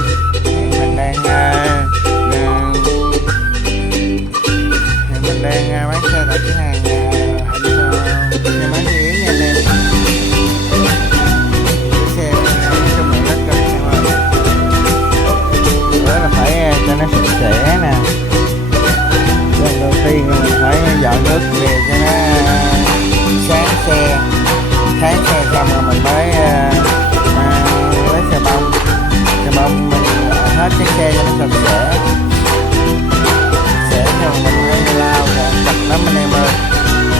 em. Mình đang bán xe tại cửa hàng xe máy Duy Yến nha anh em. Cái xe nói chung là rất cực em ơi. Đó là phải cho nó sạch sẽ nè. Lần đầu tiên là mình phải dọn nước về cho nó sáng xe, tháng xe xong rồi mình mới lấy xà bông mình hết cái xe cho nó sạch sẽ xong mình mới lau chặt lắm anh em ơi.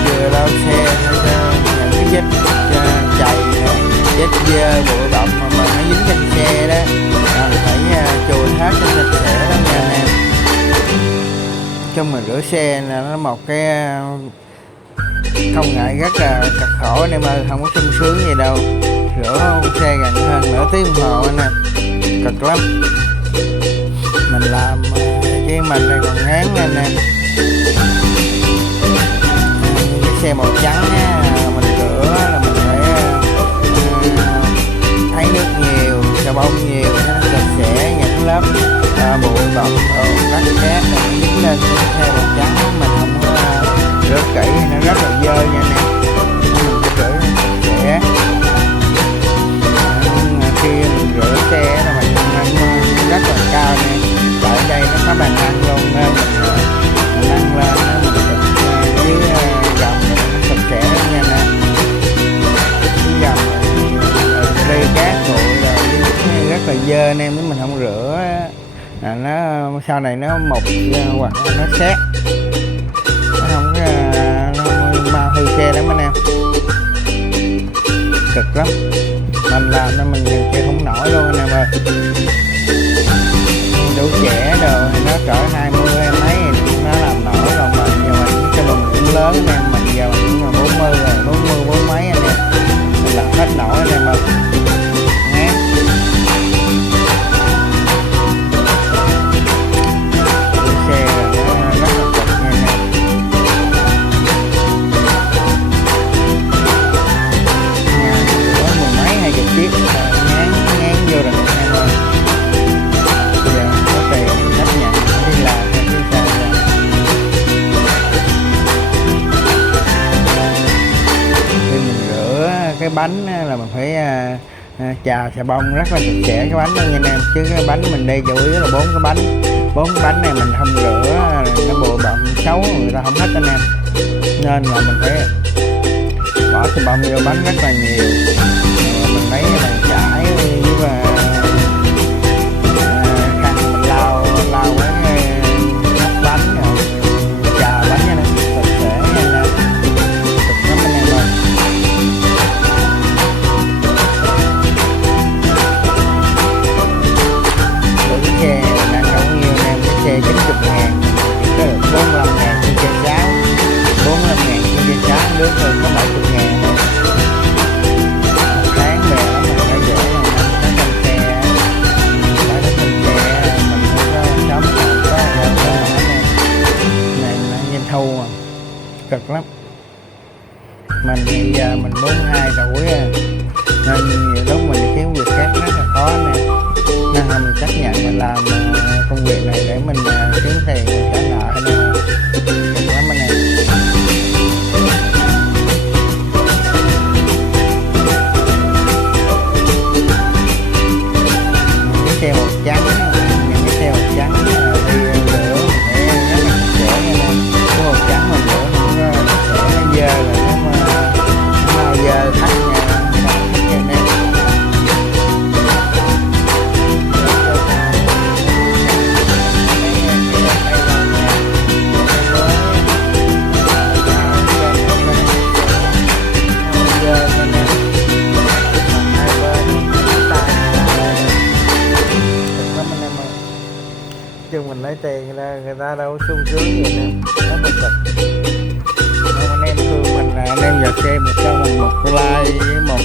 Vừa lau xe những cái vết chày vết dơ bụi bặm mà nó dính trên xe đó, mình phải chùi hết cho sạch sẽ đó nha anh em. Trong mình rửa xe là nó một cái không ngại rất là cực khổ anh em ơi, không có sung sướng gì đâu. Rửa xe gần hơn nửa tiếng đồng hồ anh em, cực lắm. Mình làm cái mình này còn ngán anh em. Cái xe màu trắng á, mình rửa là mình phải thấy nước nhiều, xà bông nhiều cho nó sạch sẽ, những lớp bụi bặm rác cát nó dính lên xe màu trắng mình không có rửa kỹ thì nó rất là dơ nha anh em. Mình phải rửa sạch sẽ. Khi mình rửa xe là mình ăn rất là cao nè, tại đây nó có bàn ăn luôn nên mình ăn lên mình dưới gầm nó sạch sẽ nha nè. Dưới gầm ly cát bụi rồi rất là dơ anh em, nếu mình không rửa nó sau này nó mục hoặc nó xét, nó không có nó mau hư xe lắm anh em, cực lắm. Mình làm nên mình chơi không nổi luôn anh em ơi. Đủ trẻ rồi nó cỡ 20 hay mấy thì nó làm nổi rồi, mà giờ mình cho mình cũng lớn anh em, mình giờ mình cũng là 40 rồi, 40 mấy anh em, mình làm hết nổi anh em ơi. Xe nó rất là cực nha anh em. Nhà có mười mấy 20 chiếc ngán vô rồi anh em ơi. Bây giờ có tiền chấp nhận đi làm hay đi sao rồi. Khi mình rửa cái bánh là mình phải chà xà bông rất là sạch sẽ cái bánh đó nha anh em, chứ cái bánh mình đây chủ yếu là 4 cái bánh này mình không rửa nó bụi bặm xấu người ta không thích anh em, nên là mình phải bỏ xà bông vô bánh rất là nhiều. Mình lấy bàn chải với khăn mình lau cái nắp bánh rồi chà bánh cho nó sạch sẽ nha anh em. Cực lắm anh em ơi. Cái xe mình ăn đâu nhiều anh em, cái xe 90.000 có được 45.000 trên xe 6, 45.000 trên xe 6 nước rồi có 70.000 thôi. Một tháng bè lắm mình phải rửa là nó trong xe, phải nó trong xe mình mới có sống có anh em. Này là doanh thu mà cực lắm. Mình bây giờ mình 42 tuổi nên nhiều lúc mình kiếm việc khác rất là khó nè, nên là mình chấp nhận mình làm công việc này để mình kiếm tiền mình trả nợ nè. Cực lắm anh em. Cái xe màu trắng, những cái xe màu trắng đi rửa phải rất là sạch sẽ nha em. Cái màu trắng mình rửa không có sạch sẽ, nó dơ là nó mau dơ thắt nha anh em. Chứ mình lấy tiền người ta đâu sung sướng gì nè, rất là cực. Anh em thương mình, anh em giật xe một cho mình một like với một